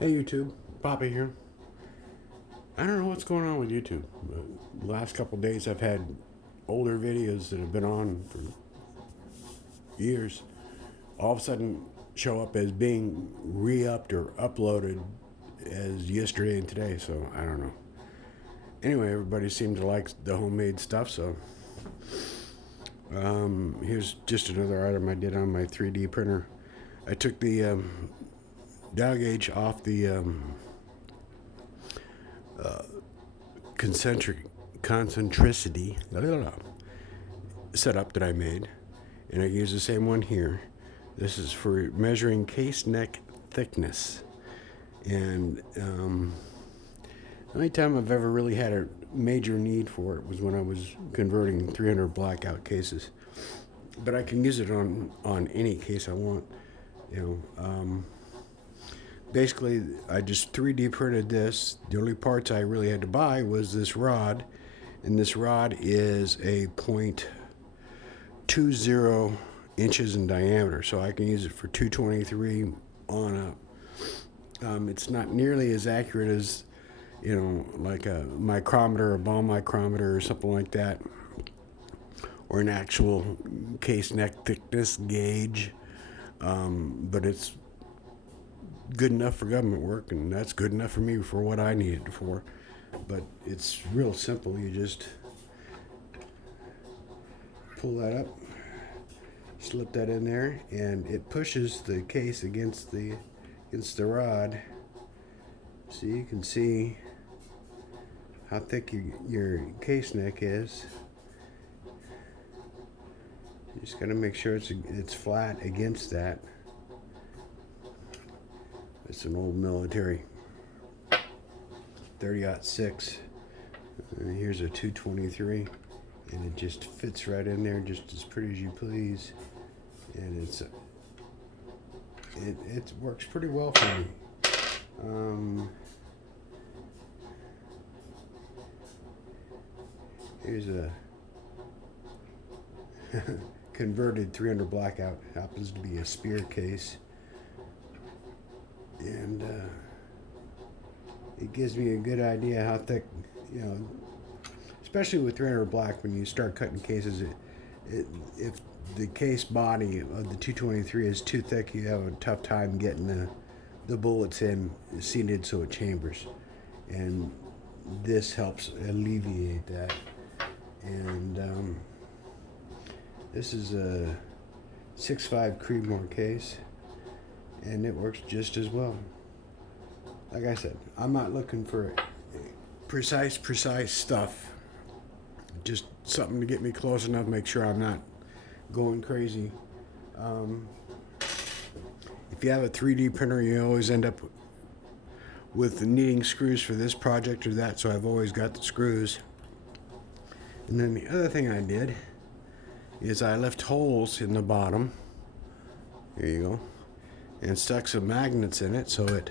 Hey YouTube, Bobby here. I don't know what's going on with YouTube. The last couple of days I've had older videos that have been on for years all of a sudden show up as being re-upped or uploaded as yesterday and today, so I don't know. Anyway, everybody seemed to like the homemade stuff, so here's just another item I did on my 3D printer. I took the dial gauge off the concentric concentricity setup that I made, and I use the same one here. This is for measuring case neck thickness, and the only time I've ever really had a major need for it was when I was converting 300 blackout cases. But I can use it on any case I want. Basically, I just 3D printed this. The only parts I really had to buy was this rod, and this rod is a .20 inches in diameter, so I can use it for 223 on up. It's not nearly as accurate as, like a micrometer, a ball micrometer, or something like that, or an actual case neck thickness gauge. But it's good enough for government work, and that's good enough for me for what I need it for. But it's real simple. You just pull that up, slip that in there, and it pushes the case against the rod, so you can see how thick your case neck is. You just got to make sure it's flat against that. It's an old military 30-06. And here's a 223, and it just fits right in there, just as pretty as you please. And it works pretty well for me. Here's a converted 300 blackout. Happens to be a spear case, and it gives me a good idea how thick, especially with 300 black. When you start cutting cases, if the case body of the 223 is too thick, you have a tough time getting the bullets in seated so it chambers, and this helps alleviate that. And this is a 6.5 Creedmoor case, and it works just as well. Like I said, I'm not looking for precise stuff. Just something to get me close enough, make sure I'm not going crazy. If you have a 3D printer, you always end up with needing screws for this project or that, so I've always got the screws. And then the other thing I did is I left holes in the bottom. There you go. And stuck some magnets in it so it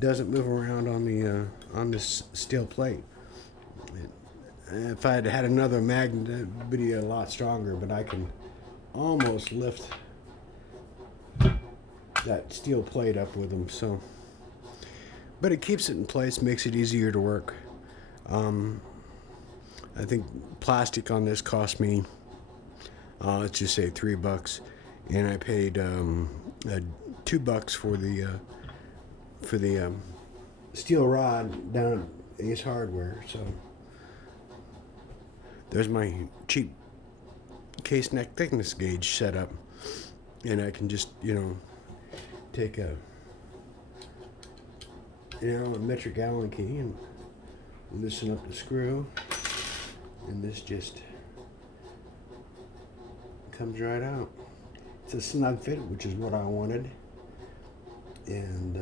doesn't move around on this steel plate. If I had had another magnet, it would be a lot stronger, but I can almost lift that steel plate up with them. So, but it keeps it in place, makes it easier to work. I think plastic on this cost me, let's just say $3, and I paid $2 for the steel rod down at Ace Hardware. So there's my cheap case neck thickness gauge set up, and I can just take a metric Allen key and loosen up the screw, and this just comes right out. It's a snug fit, which is what I wanted, and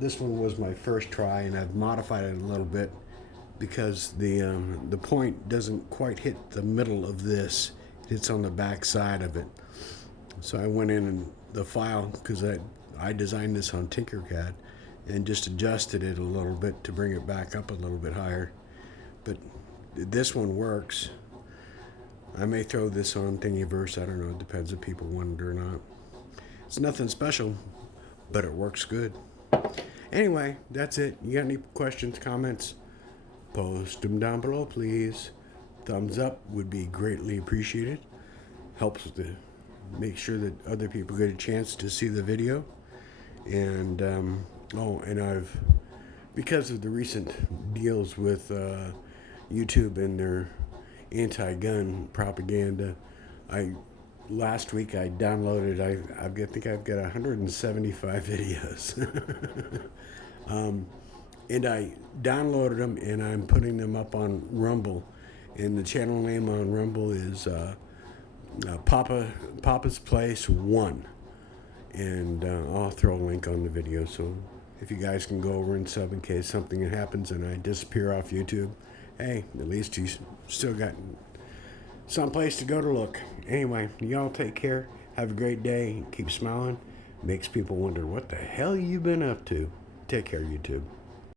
this one was my first try, and I've modified it a little bit because the point doesn't quite hit the middle of this; it hits on the back side of it. So I went in the file, because I designed this on Tinkercad, and just adjusted it a little bit to bring it back up a little bit higher. But this one works. I may throw this on Thingiverse, I don't know, it depends if people want it or not. It's nothing special, but it works good. Anyway, that's it. You got any questions, comments? Post them down below, please. Thumbs up would be greatly appreciated. Helps to make sure that other people get a chance to see the video. And and I've, because of the recent deals with YouTube and their anti-gun propaganda, last week I downloaded. I think I've got 175 videos, and I downloaded them and I'm putting them up on Rumble. And the channel name on Rumble is Papa's Place 1. And I'll throw a link on the video, so if you guys can go over and sub in case something happens and I disappear off YouTube, hey, at least you still got someplace to go to look. Anyway, y'all take care. Have a great day. Keep smiling. Makes people wonder what the hell you been up to. Take care, YouTube.